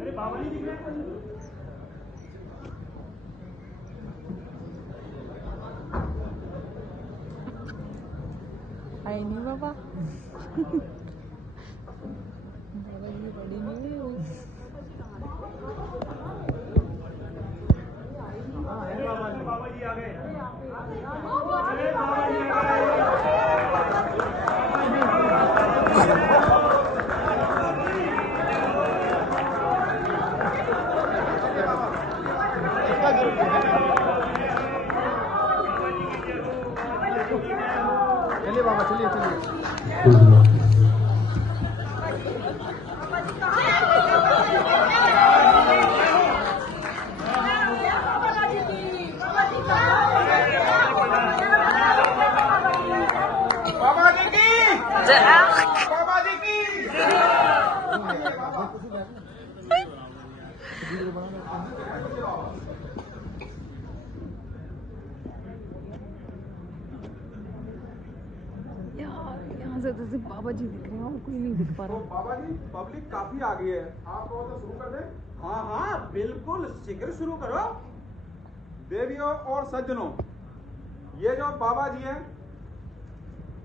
अरे बाबा नहीं दिख रहे। आए नहीं बाबा। बाबा जी बड़ी नहीं हुई। बाबा जी आ गए। चलिए बाबा, चलिए चलिए। बाबा जी की जय। बाबा जी की यहाँ से तो सिर्फ बाबा जी दिख रहे हैं और कोई नहीं दिख पा रहा। तो बाबा जी, पब्लिक काफी आ गई है, आप तो शुरू कर दें। हाँ हाँ बिल्कुल, शीघ्र शुरू करो। देवियों और सज्जनों, ये जो बाबा जी हैं,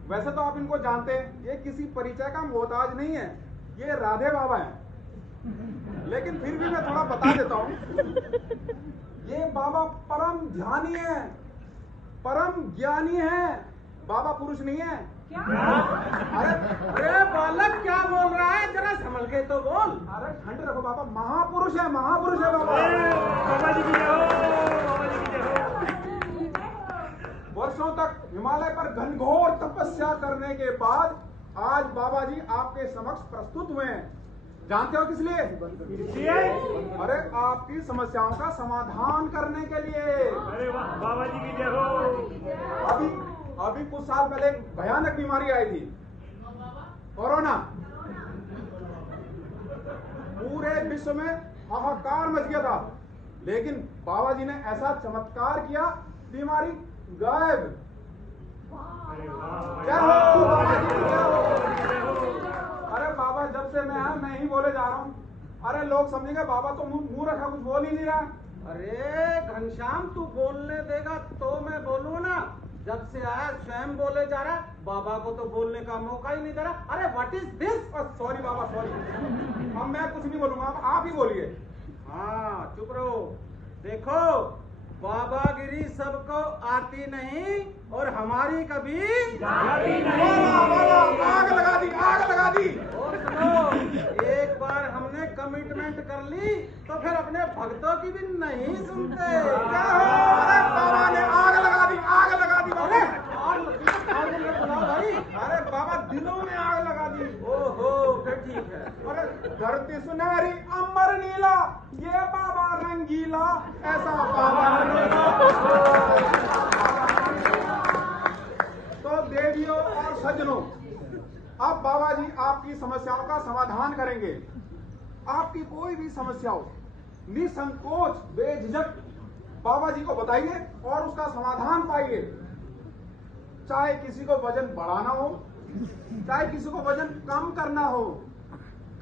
वैसे तो आप इनको जानते हैं, ये किसी परिचय का मोहताज नहीं है, ये राधे बाबा हैं। लेकिन फिर भी मैं थोड़ा बता देता हूँ। ये बाबा परम ध्यानी है, परम ज्ञानी है, बाबा पुरुष नहीं है। अरे बालक क्या बोल रहा है, जरा संभल के तो बोल। अरे ठंड रखो बाबा, महापुरुष है, महापुरुष है बाबा। बाबा जी की जय हो, बाबा जी की जय हो। वर्षों तक हिमालय पर घनघोर तपस्या करने के बाद आज बाबा जी आपके समक्ष प्रस्तुत हुए हैं। जानते हो किस लिए? अरे आपकी समस्याओं का समाधान करने के लिए। अरे वाह, बाबा जी की जय हो। अभी कुछ साल पहले एक भयानक बीमारी आई थी, कोरोना। पूरे विश्व में हाहाकार मच गया था, लेकिन बाबा जी ने ऐसा चमत्कार किया, बीमारी गायब। क्या हो बाबा जी, क्या हो? अरे बाबा जब से मैं ही बोले जा रहा हूँ। अरे लोग समझेंगे बाबा तो मुंह रखा, कुछ बोल ही नहीं रहा। अरे घनश्याम, तू बोलने देगा तो मैं बोलूँ ना। जब से आया स्वयं बोले जा रहा, बाबा को तो बोलने का मौका ही नहीं दे रहा। अरे what is this? Sorry Baba, sorry. अब मैं कुछ नहीं बोलूंगा, अब आप ही बोलिए। हाँ चुप रहो। देखो, बाबागिरी सबको आती नहीं और हमारी कभी जाती नहीं। आग लगा दी, आग लगा दी। और सुनो, एक बार हमने कमिटमेंट कर ली तो फिर अपने भक्तों की भी नहीं सुनते। क्या हो? अरे बाबा ने आग लगा दी, आग लगा दी बाबा। भाई, अरे बाबा दिलों में आग लगा दी। ओहो, फिर ठीक है। अरे धरती सुनहरी अंबर नीला, ये बाबा रंगीला, ऐसा बाबा रंगीला। तो देवियों और सज्जनों, अब बाबा जी आपकी समस्याओं का समाधान करेंगे। आपकी कोई भी समस्या हो, निसंकोच बेझिझक बाबा जी को बताइए और उसका समाधान पाइए। चाहे किसी को वजन बढ़ाना हो, चाहे किसी को वजन कम करना हो,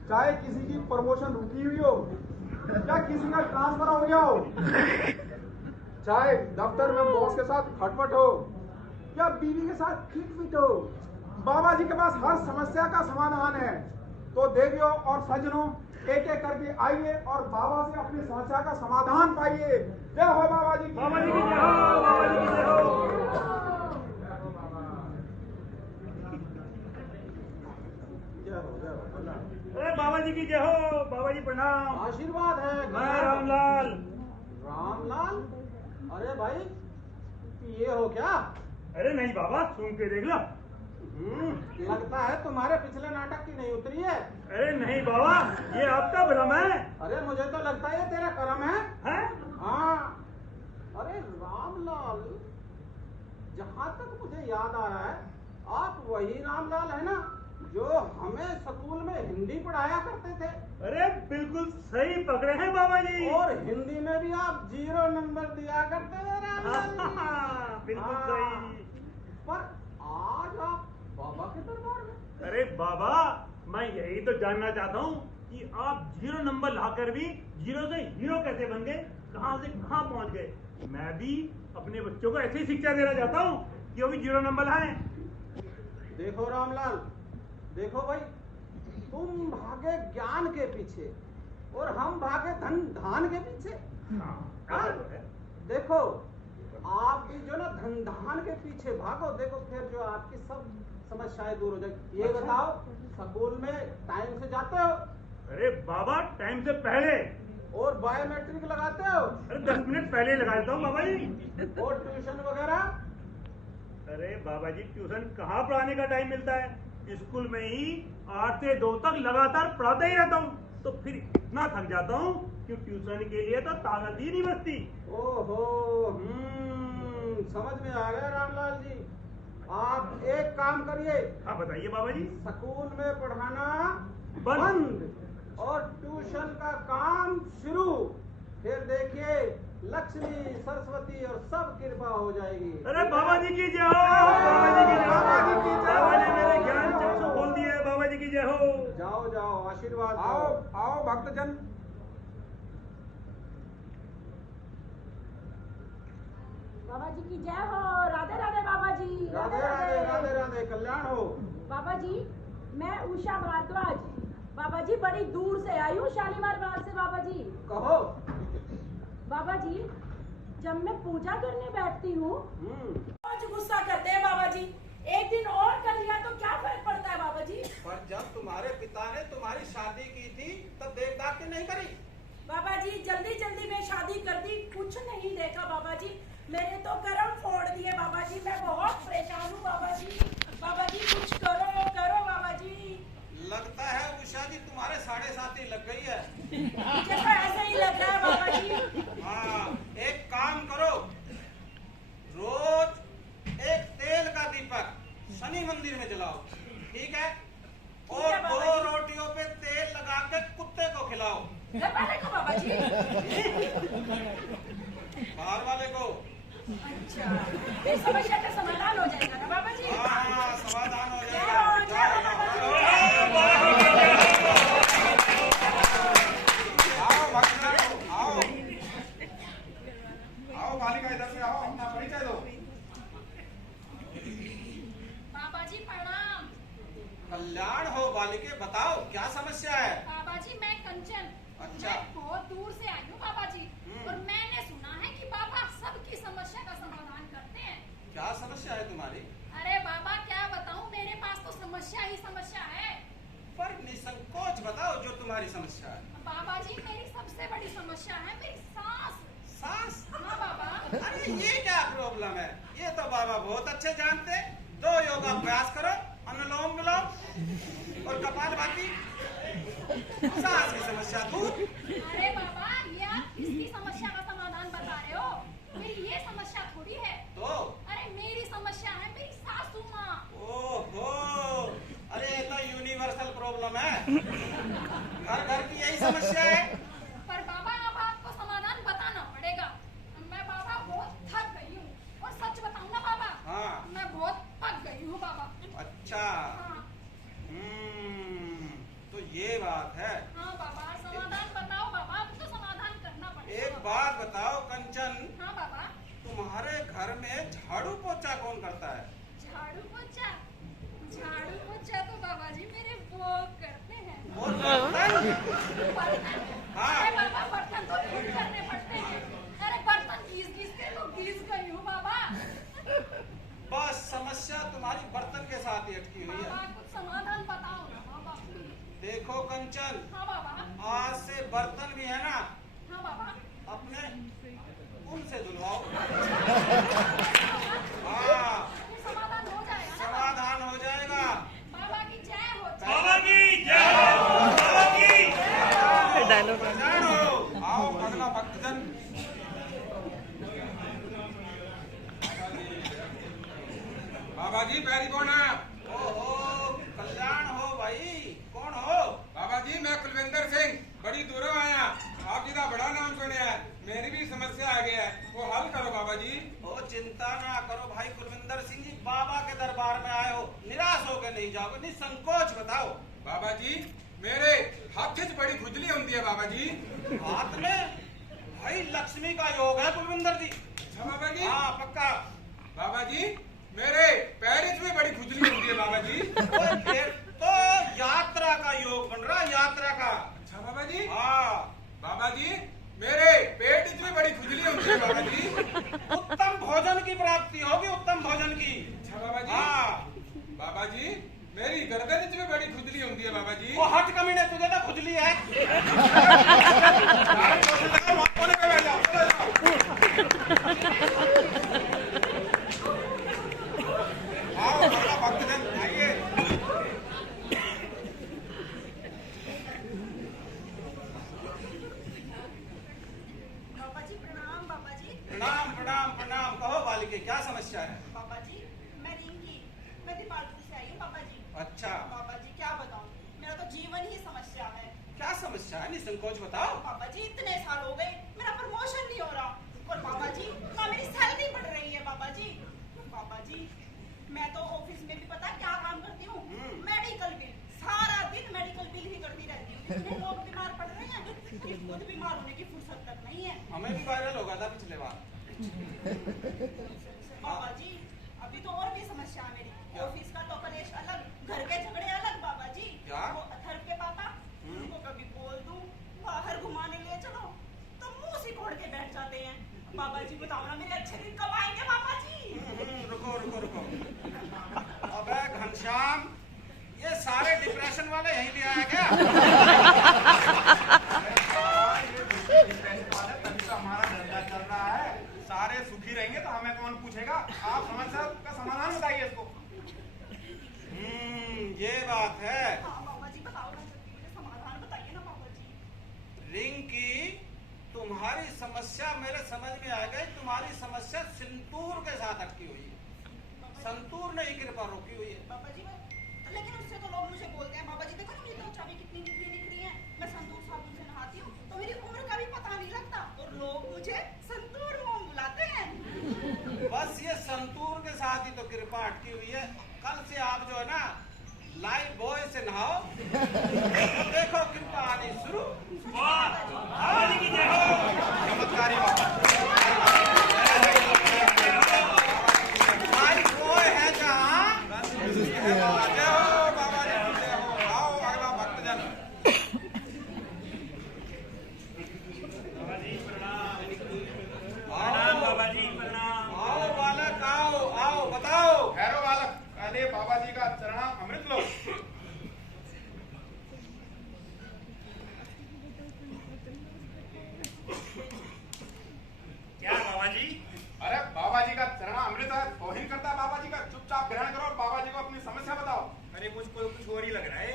चाहे किसी की प्रमोशन रुकी हुई हो या किसी का ट्रांसफर हो गया हो, चाहे दफ्तर में बॉस के साथ खटपट हो या बीवी के साथ खिटपिट हो, बाबा जी के पास हर समस्या का समाधान है। तो देवियों और सज्जनों, एक एक करके आइए और बाबा से अपनी समस्या का समाधान पाइए। जय हो बाबा जी की। बाबा जी की जय हो, बाबा जी की जय हो। अरे बाबा जी की जय हो, बाबा जी प्रणाम। आशीर्वाद है। मैं रामलाल। रामलाल? अरे भाई, ये हो क्या? अरे नहीं बाबा, सुन के देख लो। लगता है तुम्हारे पिछले नाटक की नहीं उतरी है। अरे नहीं बाबा, ये आपका भ्रम है। अरे मुझे तो लगता है ये तेरा कर्म है। हैं? हाँ। अरे रामलाल, जहाँ तक मुझे याद आ रहा है, आप वही रामलाल है ना जो हमें स्कूल में हिंदी पढ़ाया करते थे? अरे बिल्कुल सही पकड़े हैं बाबा जी। और हिंदी में भी आप 0 नंबर दिया करते थे रामलाल जी। बिल्कुल हाँ। सही। पर आज आप बाबा के दरबार में? अरे बाबा, मैं यही तो जानना चाहता हूँ कि आप 0 नंबर लाकर भी 0 से हीरो कैसे बन गए, कहाँ से कहाँ पहुँच गए। मैं भी अपने बच्चों को ऐसी शिक्षा देना चाहता हूँ कि वो भी 0 नंबर लाएं। देखो रामलाल, देखो भाई, तुम भागे ज्ञान के पीछे और हम भागे धन धान के पीछे। हाँ, हाँ? तो है। देखो, आप भी जो ना धन धान के पीछे भागो, देखो फिर जो आपकी सब समस्याएं दूर हो जाएगी। ये अच्छा। बताओ, स्कूल में टाइम से जाते हो अरे बाबा, टाइम से पहले। और बायोमेट्रिक लगाते हो अरे 10 मिनट पहले लगा देता हूँ बाबा जी। और ट्यूशन वगैरह? अरे बाबा जी, ट्यूशन कहाँ पढ़ाने का टाइम मिलता है। स्कूल में ही 8 से 2 तक लगातार पढ़ाता ही रहता हूँ, तो फिर इतना थक जाता हूँ कि ट्यूशन के लिए तो ताकत ही नहीं बचती। ओहो, समझ में आ गया रामलाल जी। आप एक काम करिए, हाँ बताइए बाबा जी। स्कूल में पढ़ाना बंद। बंद और ट्यूशन का काम शुरू। फिर देखिए, लक्ष्मी सरस्वती और सब कृपा हो जाएगी। अरे बाबा जी की जय हो, बाबा जी की जय हो, बाबा जी की जय हो। बाबा ने मेरे ज्ञान चक्षु खोल दिए, बाबा जी की जय हो। जाओ जाओ, आशीर्वाद आओ दो। आओ भक्तजन। बाबा जी की जय हो। राधे राधे बाबा जी। राधे राधे राधे राधे, कल्याण हो। बाबा जी, मैं उषा भारद्वाज, बाबा जी बड़ी दूर से आई हूँ, शालीमार बाग से। बाबा जी, कहो। बाबा जी, जब मैं पूजा करने बैठती हूँ रोज गुस्सा करते हैं बाबा जी। एक दिन और कर लिया तो क्या फर्क पड़ता है बाबा जी। पर जब तुम्हारे पिता ने तुम्हारी शादी की थी तब देख दाख के नहीं करी? बाबा जी, जल्दी जल्दी में शादी कर दी, कुछ नहीं देखा बाबा जी। मैंने तो कर्म फोड़ दिए बाबा जी। मैं बहुत परेशान हूँ बाबा जी। बाबा जी कुछ करो करो बाबा जी। लगता है उषा जी तुम्हारे 7.5 लग गई है। मुझे तो ऐसे ही लग रहा है बाबा जी। हाँ, एक काम करो, रोज एक तेल का दीपक शनि मंदिर में जलाओ, ठीक है? और है बाबा 2 जी। रोटियों पे तेल लगा के कुत्ते को खिलाओ। घर वाले को बाबा जी? बाहर वाले को। अच्छा, फिर समस्या का समाधान हो जाएगा ना बाबा जी? हाँ, समाधान हो जय जाएगा। हो, जय हो बाबा जी। आओ भक्तजन, आओ आओ। बालिका इधर से आओ, अपना परिचय दो। बाबा जी प्रणाम। कल्याण हो बालिके, बताओ क्या समस्या है? बाबा जी मैं कंचन। अच्छा। मैं बहुत दूर से आई हूँ बाबा जी, और मैंने सुना है कि बाबा सबकी समस्या का समाधान करते हैं। क्या समस्या है तुम्हारी? अरे बाबा क्या बताऊँ, मेरे पास तो समस्या ही समस्या है। पर निसंकोच बताओ जो तुम्हारी समस्या है। बाबा जी मेरी सबसे बड़ी समस्या है मेरी सांस। सांस? हाँ बाबा। अरे ये क्या प्रॉब्लम है? ये तो बाबा बहुत अच्छे जानते। 2 योगाभ्यास करो, अनुलोम विलोम और कपालभाति, सांस की समस्या दूर। अरे बाबा, ये आप किसकी समस्या का समाधान बता रहे हो? मेरी ये समस्या थोड़ी है। तो अरे मेरी समस्या है मेरी सासू माँ। ओहो, अरे ये तो यूनिवर्सल प्रॉब्लम है, घर घर की यही समस्या है। पर बाबा अब आपको समाधान बताना पड़ेगा। मैं बाबा बहुत थक गई हूँ, और सच बताऊँ ना बाबा, हाँ। मैं बहुत पक गई हूँ बाबा। अच्छा। हाँ। तो ये बात है। हाँ बाबा, समाधान बताओ बाबा, अब तो समाधान करना पड़ेगा। एक बात बताओ कंचन, हाँ बाबा। तुम्हारे घर में झाड़ू पोछा कौन करता है? झाड़ू पोछा? झाड़ू पोछा तो बाबा जी मेरे वो करते हैं। और बर्तन? बर्तन? हाँ। अरे बाबा, बर्तन तो खुद करने पड़ते हैं। अरे बर्तन घिस घिस के तो घिस गई हूँ बाबा। बस समस्या तुम्हारी बर्तन के साथ ही अटकी हुई बाबा है। कुछ समाधान बताओ ना बाबा। देखो कंचन, हाँ बाबा। आज से बर्तन भी है ना, हाँ बाबा। अपने उनसे धुलवाओ। हाँ, फिर समाधान हो जाएगा ना? समाधान हो जाएगा। बाबा की जय हो। बाबा की जय हो, बाबा की। डायलॉग कल्याण हो। आओ अगला भक्तजन। बाबा जी पैरी कौन है? ओहो, कल्याण हो भाई, कौन हो? बाबा जी मैं कुलविंदर सिंह बड़ी दूरों आया, आप जी का बड़ा नाम सुने है, मेरी भी समस्या आ गया है, वो हल करो बाबा जी। ओ चिंता ना करो भाई कुलविंदर सिंह जी, बाबा के दरबार में आए हो, निराश होकर नहीं जाओगे, निसंकोच बताओ। बाबा जी मेरे हाथ च बड़ी खुजली होती है बाबा जी। हाथ में भाई लक्ष्मी का योग है कुलविंदर जी। अच्छा बाबा जी। हाँ पक्का। बाबा जी मेरे पैर में बड़ी खुजली होती है बाबा जी। फिर तो यात्रा का योग बन रहा, यात्रा का। अच्छा बाबा जी। हाँ बाबा जी मेरे पेट में बड़ी खुजली होती है बाबा जी। उत्तम भोजन की प्राप्ति होगी, उत्तम भोजन की। अच्छा बाबा जी। हाँ बाबा जी मेरी गर्दन में बड़ी खुजली होती है बाबा जी। वो हट कमीने, तुझे तो खुजली है। आओ भक्तजन आइए। बाबा जी प्रणाम। बाबा जी प्रणाम प्रणाम प्रणाम। कहो बालिके क्या समस्या है? बाबा जी मैं रिंकी, मैं दीपालपुर से आई हूँ बाबा जी। अच्छा बाबा जी क्या बताऊँ, मेरा तो जीवन ही समस्या है। क्या समस्या है, निसंकोच बताओ। बाबा जी इतने साल हो गए, मेरा प्रमोशन नहीं हो रहा, और बाबा जी ना मेरी सैलरी बढ़ रही है। बाबा जी मैं तो ऑफिस में भी पता क्या काम करती हूँ, मेडिकल बिल, सारा दिन मेडिकल बिल ही करती रहती हूँ। इतने लोग बीमार पड़ रहे हैं कि खुद बीमार होने की फुर्सत तक नहीं है। हमें भी वायरल होगा था पिछले बार। बाबा जी अभी तो और भी समस्या है मेरी। ऑफिस का तो कलेश अलग, घर के झगड़े अलग। बाबा जी क्या? वो अथर्व के पापा, उनको कभी बोल दूं बाहर घुमाने ले चलो तो मुंह सिकोड़ के बैठ जाते हैं। बाबा जी बताओ ना मेरे अच्छे दिन कब आएंगे बाबा जी? रुको रुको रुको। अबे घनश्याम, ये सारे डिप्रेशन वाले यहीं ले आया क्या? तभी तो हमारा धंधा चल रहा है। सारे सुखी रहेंगे तो हमें कौन पूछेगा। आप समस्या का समाधान बताइए इसको। ये बात है। हाँ बाबा जी बताओ ना, मुझे समाधान बताइए ना बाबा जी। रिंकी, तुम्हारी समस्या मेरे समझ में आ गई। तुम्हारी समस्या संतूर के साथ अटकी हुई है। संतूर ने ही कृपा रोकी हुई है। बाबा जी लेकिन उससे तो लोग मुझे बोलते हैं, बाबा जी देखो ना मेरी तो चाबी कितनी निकली निकली है, मैं संतूर साबुन से नहाती हूँ तो मेरी उम्र का भी पता नहीं लगता, और लोग मुझे संतूर मोम बुलाते हैं। बस ये संतूर के साथ ही तो कृपा अटकी हुई है। कल से आप जो है ना लाइफ बॉय से नहाओ, तो देखो कृपा आनी शुरू। चमत्कारी बाबा, लाइफ बॉय है जहाँ जय हो बाबा जी, जय हो। आओ अगला भक्तजन। प्रणाम बाबा जी प्रणाम। आओ बालक, आओ आओ, बताओ। ठहरो बालक, पहले बाबा जी का चरणा अमृत लो। क्या बाबा जी? अरे बाबा जी का चरणा अमृत है, तौहीन करता है बाबा जी का। चुपचाप ग्रहण करो और बाबा जी को अपनी समस्या बताओ। अरे मुझको कुछ और ही लग रहा है।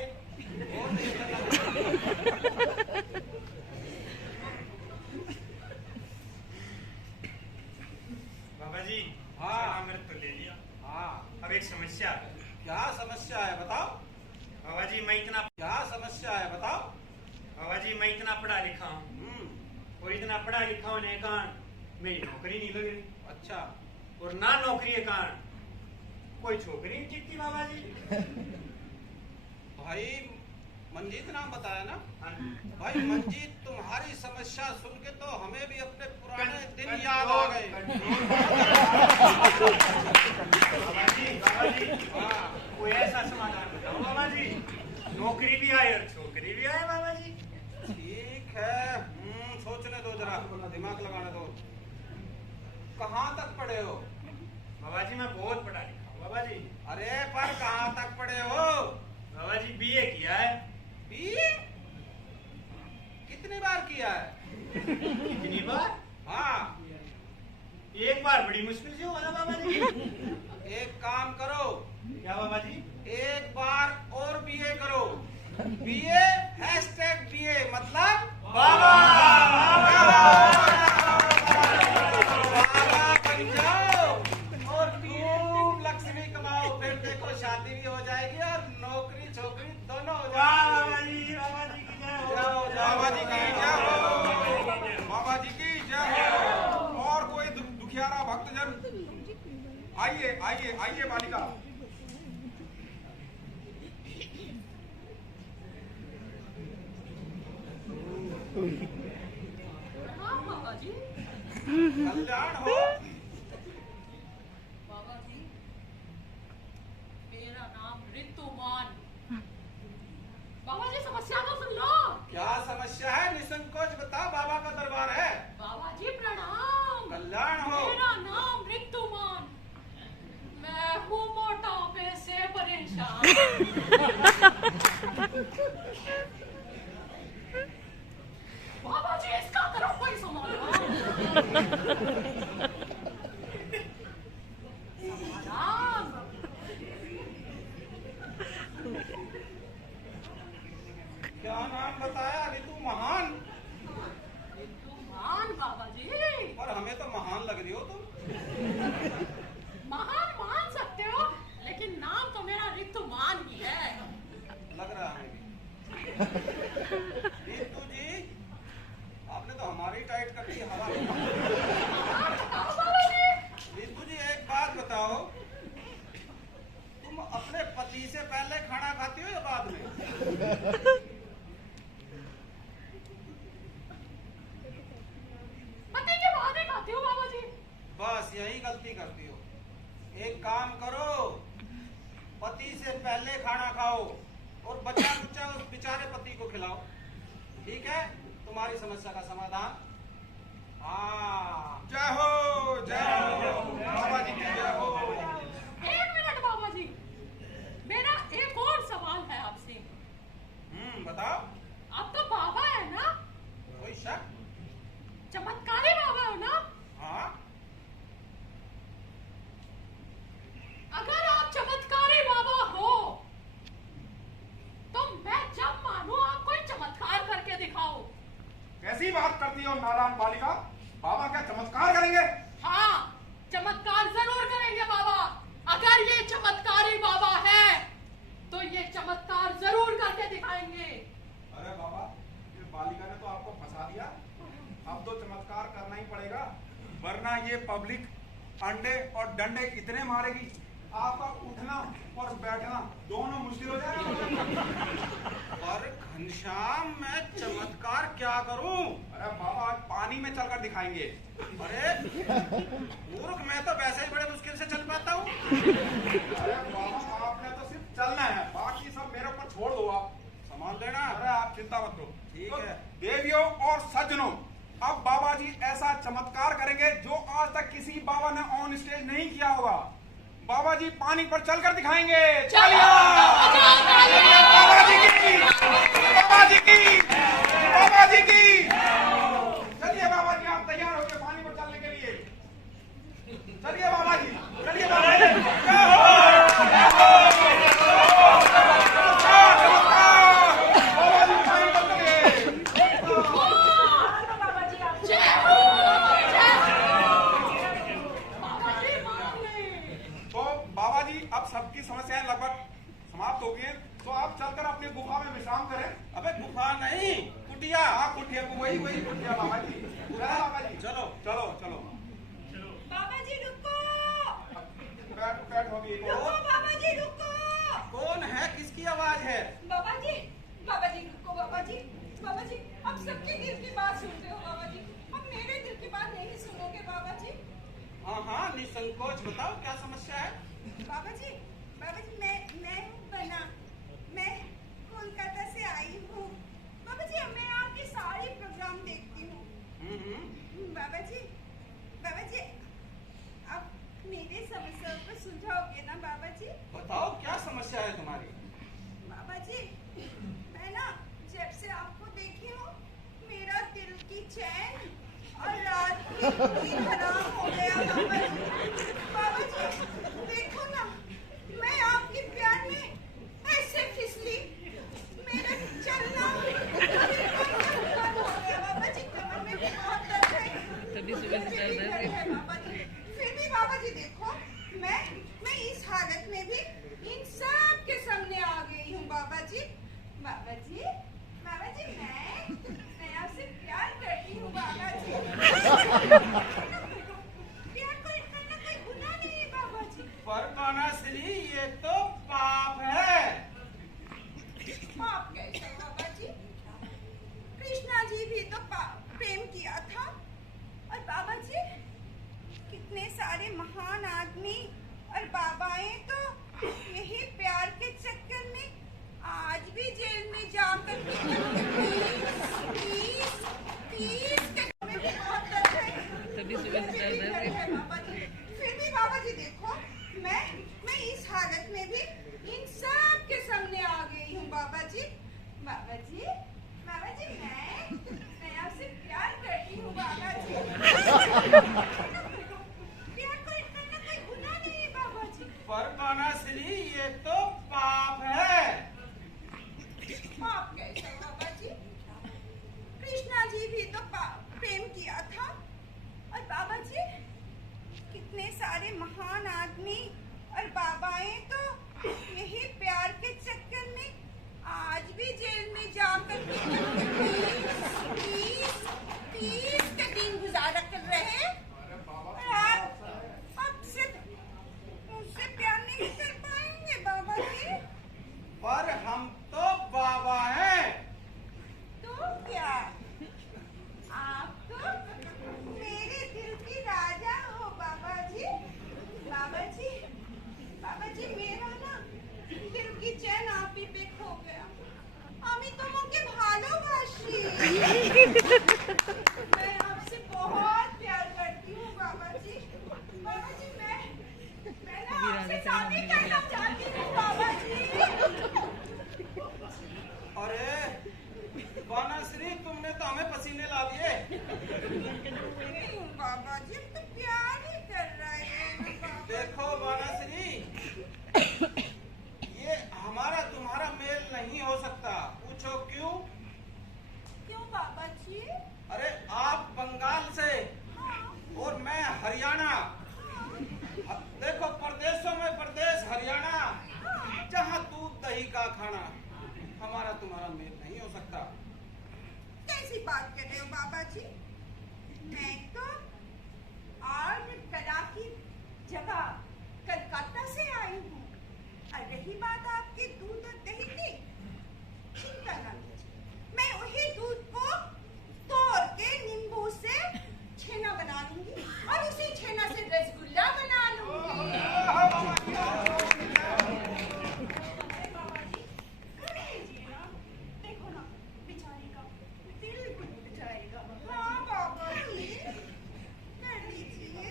बाबा जी हाँ। अमृत तो ले लिया, हाँ, अब एक समस्या है। क्या समस्या है बताओ। बाबा जी मैं इतना क्या समस्या है बताओ। बाबा जी मैं इतना पढ़ा लिखा हूँ, और इतना पढ़ा लिखा होने के कारण मेरी नौकरी नहीं लग रही, अच्छा, और ना नौकरी के कारण कोई छोकरी नहीं टिकती बाबा जी। भाई मंजीत नाम बताया ना? हाँ। भाई मंजीत, तुम्हारी समस्या सुन के तो हमें भी अपने पुराने दिन याद आ गए। बाबा जी कोई ऐसा समाधान बताओ बाबा जी, नौकरी भी आए और छोकरी भी आए बाबा जी। ठीक है, सोचने दो जरा, दिमाग लगाने दो। कहाँ तक पढ़े हो? बाबा जी मैं बहुत पढ़ा लिखा हूँ बाबा जी। अरे पर कहाँ तक पढ़े हो? बाबा जी बीए किया है। बीए? कितनी बार किया है? कितनी बार? हाँ, एक बार बड़ी मुश्किल से हुआ ना बाबा जी। एक काम करो, क्या बाबा जी? एक बार और बीए करो। बीए #BA मतलब बाबा बन जाओ और खूब लक्ष्मी कमाओ। फिर देखो शादी भी हो जाएगी और नौकरी छोकरी दोनों हो जाएगी। बाबा जी की जय हो। बाबा जी की जय हो। बाबा जी की जय हो। और कोई दुखियारा भक्तजन आइए आइए आइए बालिका। हाँ बाबा जी। कल्याण हो। बाबा जी, मेरा नाम ऋतुमान। बाबा जी समस्या तो सुन लो। क्या समस्या है? निसंकोच बता, बाबा का दरबार है। बाबा जी प्रणाम। कल्याण हो। मेरा नाम ऋतुमान। मैं हूँ मोटापे से परेशान। बाबा जी इसका करो कोई समाधान। समाधान। क्या नाम बताया? ऋतु महान। ऋतुमान बाबा जी। पर हमें तो महान लग रही हो तुम। महान मान सकते हो, लेकिन नाम तो मेरा ऋतुमान ही है। लग रहा है ऋतु जी, आपने तो हमारी टाइट कर दी हवा। ऋतु जी एक बात बताओ, तुम अपने पति से पहले खाना खाती हो या बाद में? पति के बाद ही खाती हूँ बाबा जी। बस यही गलती करती हो। एक काम करो, पति से पहले खाना खाओ और बचा कुचा उस बेचारे पति को खिलाओ। ठीक है? तुम्हारी समस्या का समाधान। हाँ, जय हो बाबा जी की जय हो। एक मिनट बाबा जी, मेरा एक और सवाल है आपसे। बताओ। आप तो बाबा है ना? कोई शक? चमत्कारी बाबा हो ना? हाँ। अगर आप चमत्कारी बाबा हो, तो मैं जब मानूं आप कोई चमत्कार करके दिखाओ। कैसी बात करती हो नादान बालिका? बाबा क्या चमत्कार करेंगे? हाँ, चमत्कार जरूर करेंगे बाबा। अगर ये चमत्कारी बाबा है, तो ये चमत्कार जरूर करके दिखाएंगे। अरे बाबा, ये बालिका ने तो आपको फंसा दिया। अब तो चमत्कार करना ही पड़ेगा, वरना ये पब्लिक अंडे और डंडे इतने मारेगी, आपका उठना और बैठना दोनों मुश्किल हो जाएगा। और घनश्याम, मैं चमत्कार क्या करूं? अरे बाबा, आज पानी में चलकर दिखाएंगे। अरे मूर्ख, मैं तो वैसे ही बड़े मुश्किल से चल पाता हूँ। अरे बाबा, आपने तो सिर्फ चलना है, बाकी सब मेरे ऊपर छोड़ दो। आप सामान लेना। अरे आप चिंता मत करो। ठीक तो है। देवियों और सज्जनों, अब बाबा जी ऐसा चमत्कार करेंगे जो आज तक किसी बाबा ने ऑन स्टेज नहीं किया होगा। बाबा जी पानी पर चलकर दिखाएंगे। चलिए बाबा जी की, बाबा जी की, बाबा जी की। चलिए बाबा जी, आप तैयार हो गए पानी पर चलने के लिए? चलिए बाबा जी, चलिए बाबा जी। सबकी समस्याएं लगभग समाप्त हो गई हैं, तो आप चलकर अपनी गुफा में विश्राम करें। अबे गुफा नहीं, कुटिया। हाँ, कुटिया, वही कुटिया बाबा जी। चलो बाबा जी, चलो चलो चलो। बाबा जी रुको। बैठ होगी। रुको बाबा जी रुको। कौन है? किसकी आवाज है? बाबा जी रुको। बाबा जी अब सबके दिल की बात सुनते हो बाबा जी, अब मेरे दिल की बात नहीं सुनोगे बाबा जी? हाँ, निसंकोच बताओ, क्या समस्या है? बाबा जी मैं हूँ बना, मैं कोलकाता से आई हूँ। बाबा जी मैं आपके सारे प्रोग्राम देखती हूँ। बाबा जी आप मेरे समस्या को सुलझाओगे ना बाबा जी? बताओ क्या समस्या है तुम्हारी? बाबा जी मैं ना जब से आपको देखी हूँ, मेरा दिल की चैन और रात की नींद हराम हो गया बाबा जी देखो ना, मैं आपके प्यार में ऐसे फिसली, मेरा चलना बंद हो गया बाबा जी। कमर में भी बहुत दर्द है, बाबा जी। फिर भी बाबा जी देखो, मैं इस हालत में भी इन सब के सामने आ गई हूँ बाबा जी। बाबा जी मैं आपसे प्यार करती हूँ बाबा जी। प्यार करना कोई गुनाह नहीं है बाबा जी। पर बानासुरी ये तो पाप है। पाप कैसा बाबा जी? कृष्णा जी भी तो प्रेम किया था। और बाबा जी कितने सारे महान आदमी और बाबाएं तो यही प्यार के चक्कर में आज भी जेल में जाकर तीस के में भी बहुत दर्द है। बाबा जी फिर भी बाबा जी देखो मैं इस हालत में भी इन सब के सामने आ गई हूँ बाबा जी। बाबा जी मैं आपसे प्यार करती हूँ बाबा जी। प्यार करना कोई गुनाह नहीं है बाबा जी। पर बानासुरी ये तो पाप है। पाप कैसा बाबा जी? कृष्णा जी भी तो प्रेम किया था। और बाबा जी कितने सारे महान आदमी और बाबाएं तो यही प्यार के चक्कर में आज भी जेल में जाकर तीस के दिन गुजारा कर रहे हैं। और आप सिर्फ मुझसे प्यार नहीं कर पाएंगे बाबा जी। पर हम तो बाबा हैं। तो क्या आप तो मेरे दिल की राजा हो बाबा जी। बाबा जी मेरा ना दिल की चैन आप ही पे खो गया। আমি তোমাকে ভালোবাসি। मैं आपसे बहुत प्यार करती हूँ बाबा जी। बाबा जी मैं ना आपसे शादी करना चाहती हूँ बाबा जी। अरे बानासुरी तुमने तो हमें पसीने ला दिए। नहीं बाबा जी हम तो प्यार ही कर रहे हैं। देखो बानासुरी ये हमारा तुम्हारा मेल नहीं हो सकता। पूछो क्यों? क्यों बाबा जी? अरे आप बंगाल से और मैं हरियाणा। देखो प्रदेशों में प्रदेश हरियाणा, जहाँ दूध दही का खाना। हमारा तुम्हारा मेल नहीं हो सकता। कैसी बात कर रहे हो बाबा जी? मैं तो आर्ट कला की जगह कलकत्ता से आई हूँ। और रही बात आपके दूध और दही की, चिंता न कीजिए, मैं वही दूध को तोड़ के नींबू से छेना बना लूंगी और उसी छेना से रसगुल्ला बना लूंगी। देखो ना बेचारी का दिल टूट जाएगा। हाँ बाबा जी कर लीजिए।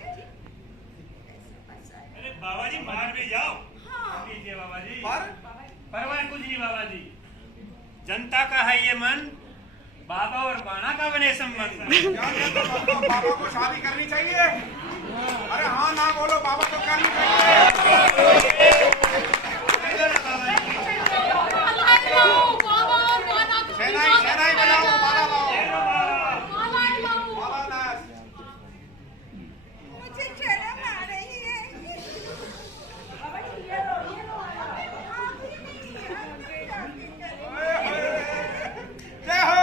अरे बाबा जी बाहर भी जाओ। हाँ। लीजिए बाबा जी। पर परवाह कुछ नहीं बाबा जी, जनता का है ये मन, बाबा और बाणा का बने संबंध। बाबा को शादी करनी चाहिए। अरे हाँ ना बोलो, बाबा तो करनी चाहिए। शहनाई बजाओ, माला लाओ। माला नाच। मुझे शर्म आ रही है। बाबा जी ये लो जय हो।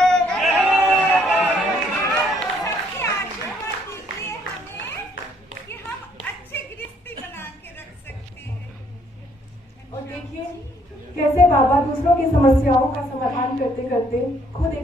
सबके आशीर्वाद दीजिए हमें कि हम अच्छे गृहस्थी बना के रख सकते हैं। और देखिए कैसे बाबा दूसरों की समस्याओं का समाधान करते करते खुद एक